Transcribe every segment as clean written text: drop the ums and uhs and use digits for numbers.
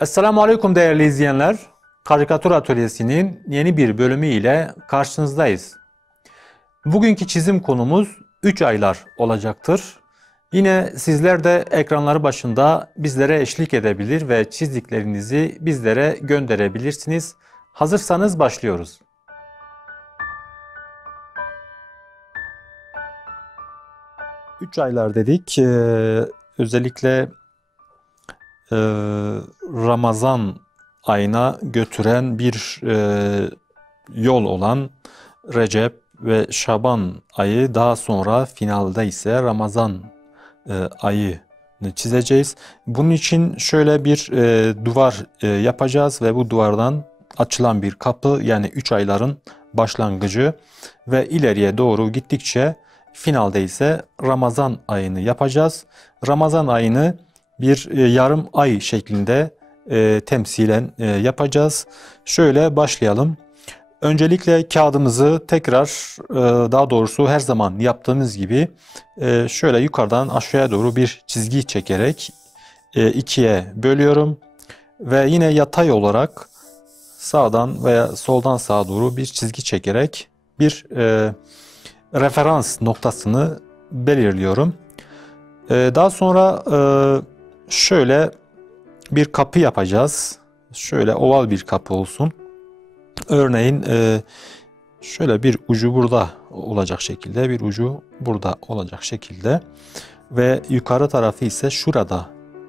Esselamu Aleyküm değerli izleyenler. Karikatür Atölyesi'nin yeni bir bölümü ile karşınızdayız. Bugünkü çizim konumuz 3 aylar olacaktır. Yine sizler de ekranları başında bizlere eşlik edebilir ve çizdiklerinizi bizlere gönderebilirsiniz. Hazırsanız başlıyoruz. 3 aylar dedik. Özellikle e, Ramazan ayına götüren bir yol olan Recep ve Şaban ayı, daha sonra finalde ise Ramazan ayını çizeceğiz. Bunun için şöyle bir duvar yapacağız ve bu duvardan açılan bir kapı, yani 3 ayların başlangıcı ve ileriye doğru gittikçe finalde ise Ramazan ayını yapacağız. Ramazan ayını bir yarım ay şeklinde temsilen yapacağız. Şöyle başlayalım. Öncelikle kağıdımızı tekrar, daha doğrusu her zaman yaptığımız gibi şöyle yukarıdan aşağıya doğru bir çizgi çekerek ikiye bölüyorum. Ve yine yatay olarak sağdan veya soldan sağa doğru bir çizgi çekerek bir referans noktasını belirliyorum. Daha sonra şöyle bir kapı yapacağız. Şöyle oval bir kapı olsun. Örneğin şöyle bir ucu burada olacak şekilde, bir ucu burada olacak şekilde ve yukarı tarafı ise şurada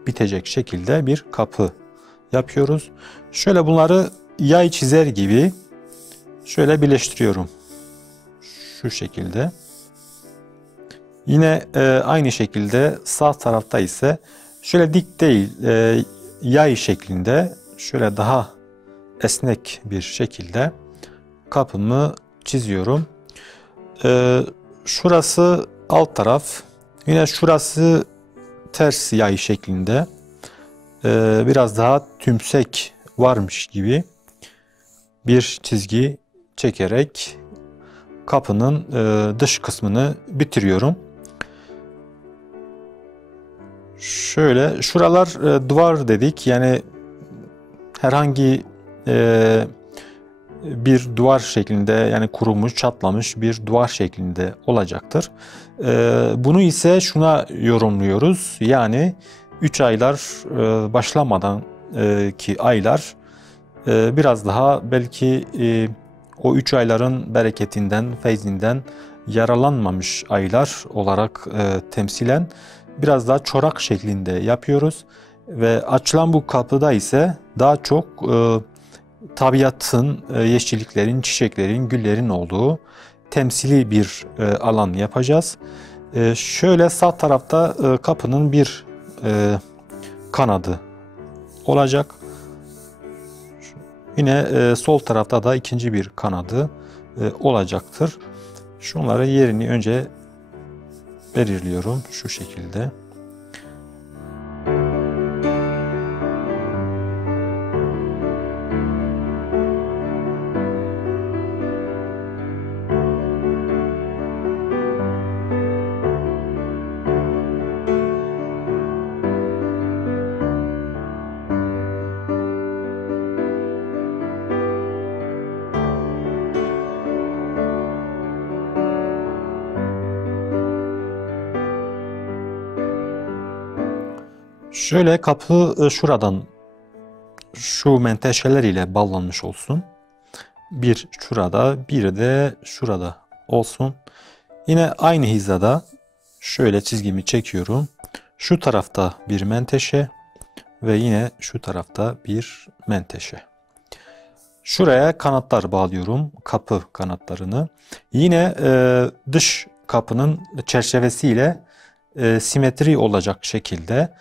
bitecek şekilde bir kapı yapıyoruz. Şöyle bunları yay çizer gibi şöyle birleştiriyorum. Şu şekilde. Yine aynı şekilde sağ tarafta ise şöyle dik değil, yay şeklinde, şöyle daha esnek bir şekilde kapımı çiziyorum. Şurası alt taraf, yine şurası ters yay şeklinde, biraz daha tümsek varmış gibi bir çizgi çekerek kapının dış kısmını bitiriyorum. Şöyle şuralar duvar dedik, yani herhangi bir duvar şeklinde, yani kurumuş, çatlamış bir duvar şeklinde olacaktır. Bunu ise şuna yorumluyoruz, yani 3 aylar başlamadan ki aylar biraz daha belki o 3 ayların bereketinden, feyzinden yaralanmamış aylar olarak temsilen biraz daha çorak şeklinde yapıyoruz. Ve açılan bu kapıda ise daha çok tabiatın, yeşilliklerin, çiçeklerin, güllerin olduğu temsili bir alan yapacağız. Şöyle sağ tarafta kapının bir kanadı olacak. Yine sol tarafta da ikinci bir kanadı olacaktır. Şunları yerini önce belirliyorum şu şekilde. Şöyle kapı şuradan, şu menteşeler ile bağlanmış olsun. Bir şurada, bir de şurada olsun. Yine aynı hizada şöyle çizgimi çekiyorum. Şu tarafta bir menteşe ve yine şu tarafta bir menteşe. Şuraya kanatlar bağlıyorum, kapı kanatlarını. Yine dış kapının çerçevesiyle simetri olacak şekilde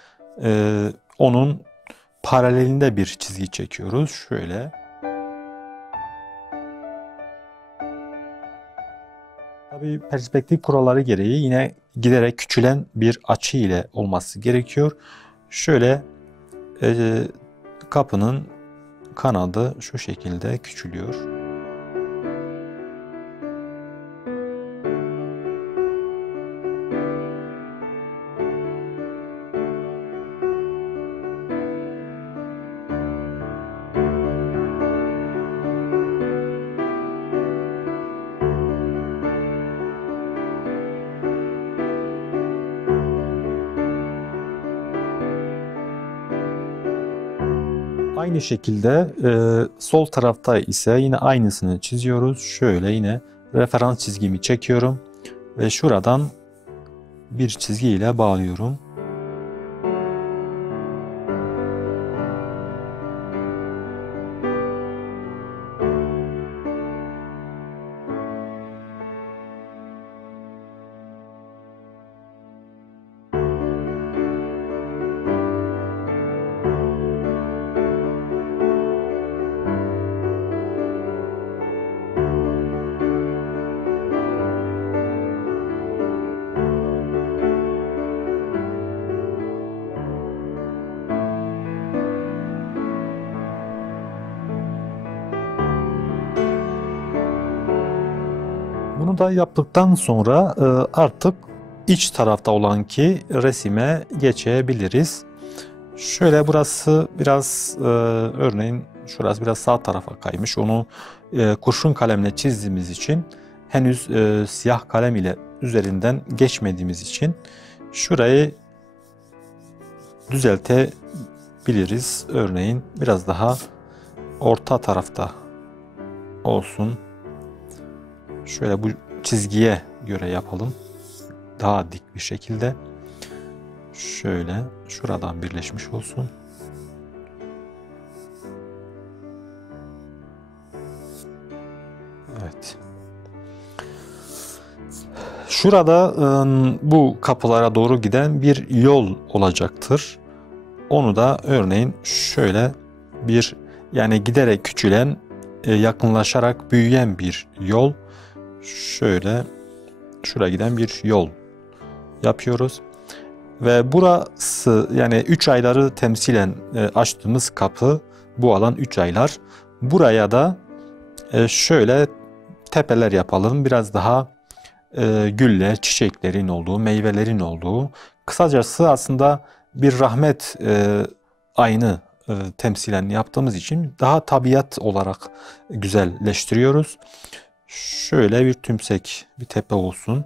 onun paralelinde bir çizgi çekiyoruz. Şöyle. Tabii perspektif kuralları gereği yine giderek küçülen bir açı ile olması gerekiyor. Şöyle kapının kanadı şu şekilde küçülüyor. Aynı şekilde sol tarafta ise yine aynısını çiziyoruz. Şöyle yine referans çizgimi çekiyorum ve şuradan bir çizgi ile bağlıyorum. Bunu da yaptıktan sonra artık iç tarafta olan ki resime geçebiliriz. Şöyle burası biraz örneğin şurası biraz sağ tarafa kaymış. Onu kurşun kalemle çizdiğimiz için henüz siyah kalem ile üzerinden geçmediğimiz için şurayı düzeltebiliriz. Örneğin biraz daha orta tarafta olsun. Şöyle bu çizgiye göre yapalım. Daha dik bir şekilde. Şöyle şuradan birleşmiş olsun. Evet. Şurada bu kapılara doğru giden bir yol olacaktır. Onu da örneğin şöyle bir yani giderek küçülen, yakınlaşarak büyüyen bir yol. Şöyle şuraya giden bir yol yapıyoruz. Ve burası yani 3 ayları temsilen açtığımız kapı bu alan 3 aylar. Buraya da şöyle tepeler yapalım. Biraz daha gülle, çiçeklerin olduğu, meyvelerin olduğu. Kısacası aslında bir rahmet ayını temsilen yaptığımız için daha tabiat olarak güzelleştiriyoruz. Şöyle bir tümsek bir tepe olsun.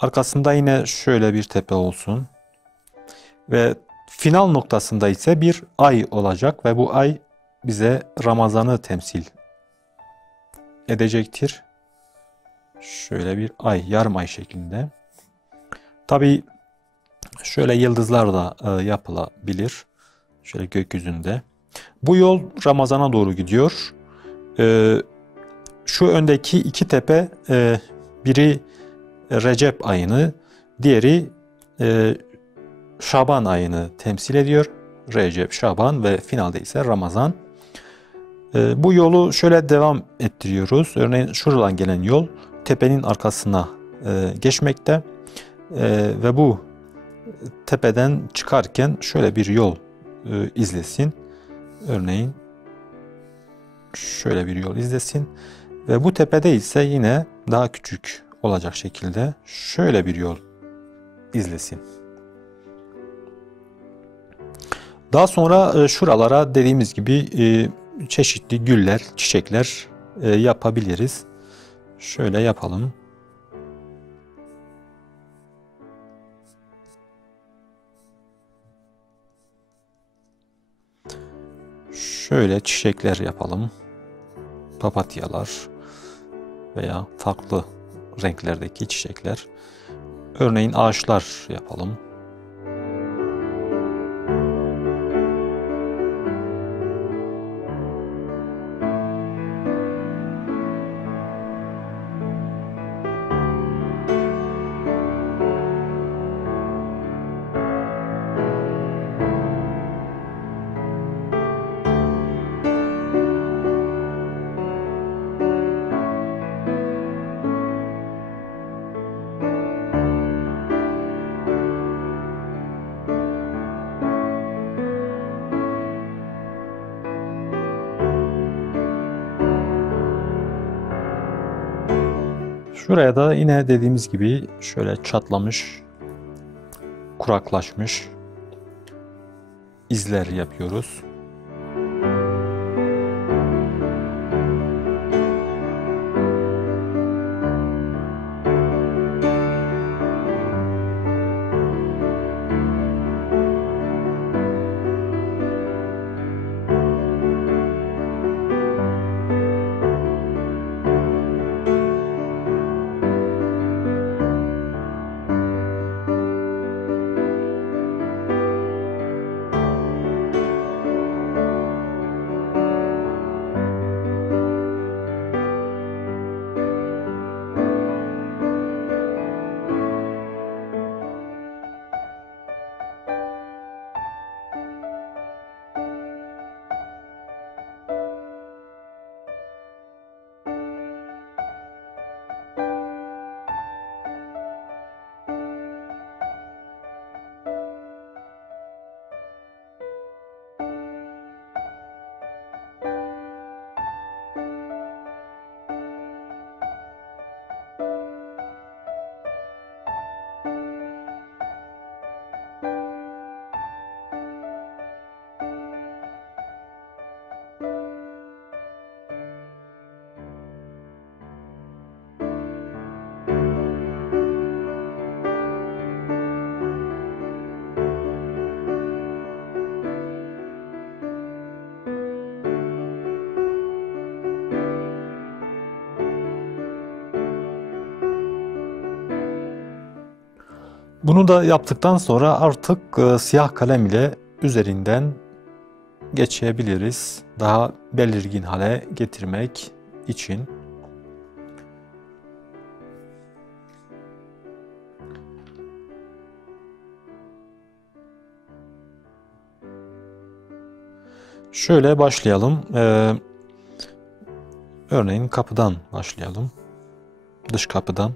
Arkasında yine şöyle bir tepe olsun. Ve final noktasında ise bir ay olacak ve bu ay bize Ramazan'ı temsil edecektir. Şöyle bir ay, yarım ay şeklinde. Tabii şöyle yıldızlar da yapılabilir. Şöyle gökyüzünde. Bu yol Ramazan'a doğru gidiyor. Şu öndeki iki tepe biri Recep ayını, diğeri Şaban ayını temsil ediyor. Recep, Şaban ve finalde ise Ramazan. Bu yolu şöyle devam ettiriyoruz. Örneğin şuradan gelen yol tepenin arkasına geçmekte. Ve bu tepeden çıkarken şöyle bir yol izlesin. Örneğin şöyle bir yol izlesin. Ve bu tepede ise yine daha küçük olacak şekilde şöyle bir yol izlesin. Daha sonra şuralara dediğimiz gibi çeşitli güller, çiçekler yapabiliriz. Şöyle yapalım. Şöyle çiçekler yapalım. Papatyalar veya farklı renklerdeki çiçekler. Örneğin ağaçlar yapalım. Şuraya da yine dediğimiz gibi şöyle çatlamış, kuraklaşmış izler yapıyoruz. Bunu da yaptıktan sonra artık siyah kalem ile üzerinden geçebiliriz. Daha belirgin hale getirmek için. Şöyle başlayalım. Örneğin kapıdan başlayalım. Dış kapıdan.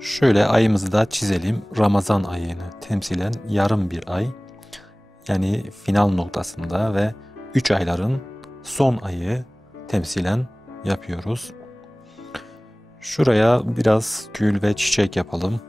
Şöyle ayımızı da çizelim. Ramazan ayını temsilen yarım bir ay. Yani final noktasında ve 3 ayların son ayı temsilen yapıyoruz. Şuraya biraz gül ve çiçek yapalım.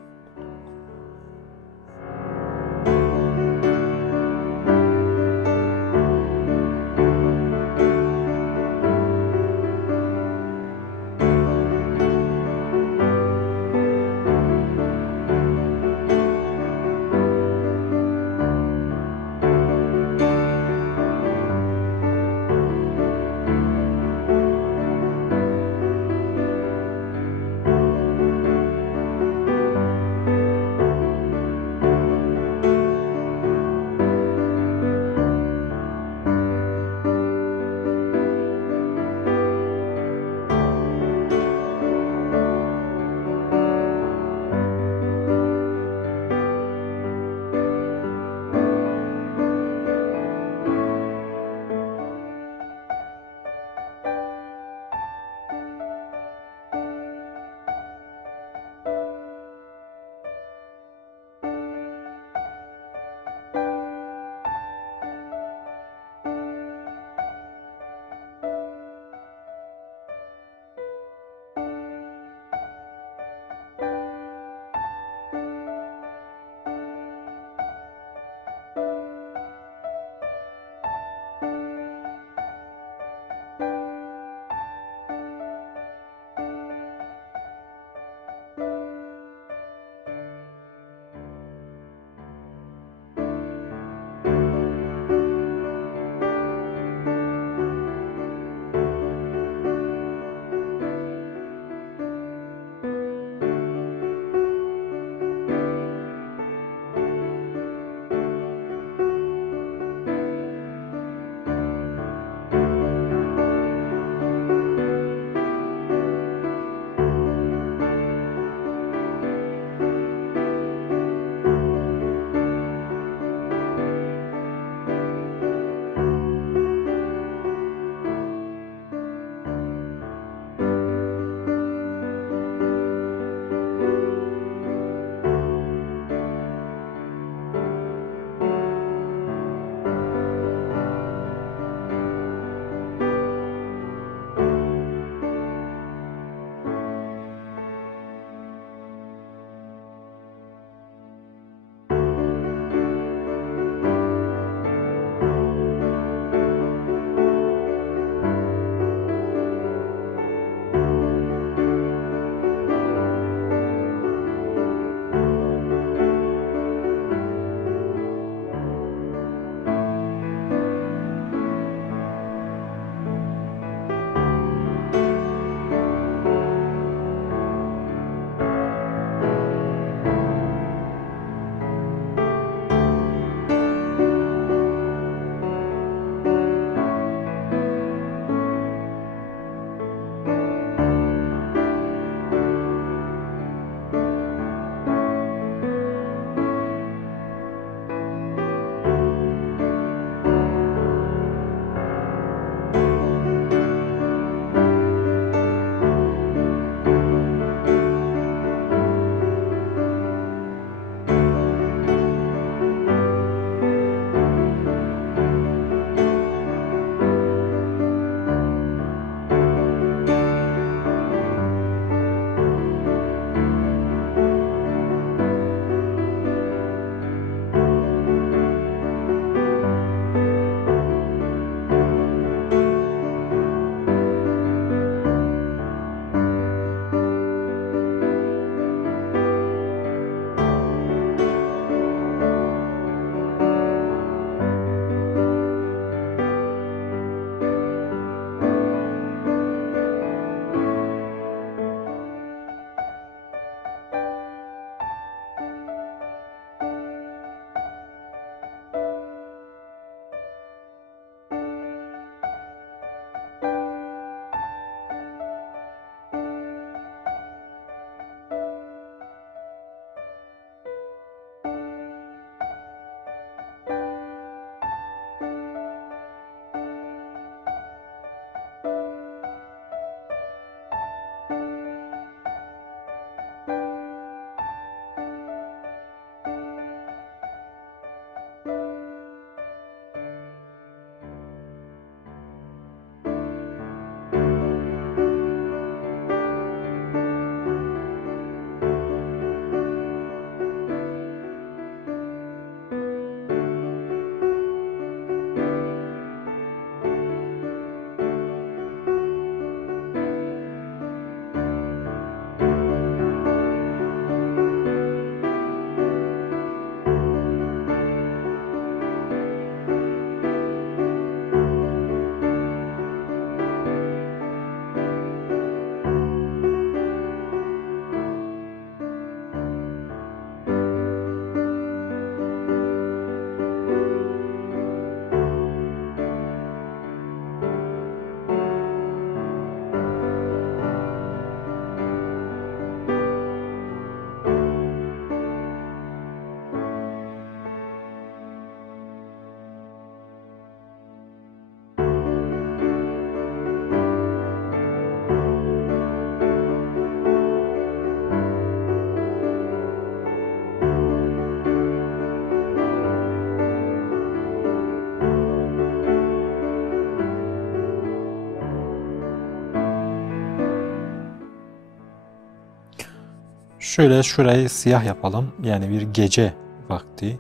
Şöyle şurayı siyah yapalım. Yani bir gece vakti.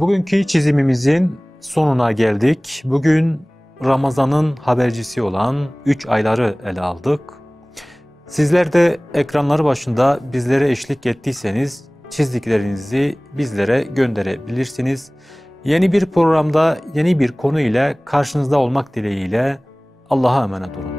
Bugünkü çizimimizin sonuna geldik. Bugün Ramazan'ın habercisi olan 3 ayları ele aldık. Sizler de ekranları başında bizlere eşlik ettiyseniz çizdiklerinizi bizlere gönderebilirsiniz. Yeni bir programda yeni bir konu ile karşınızda olmak dileğiyle Allah'a emanet olun.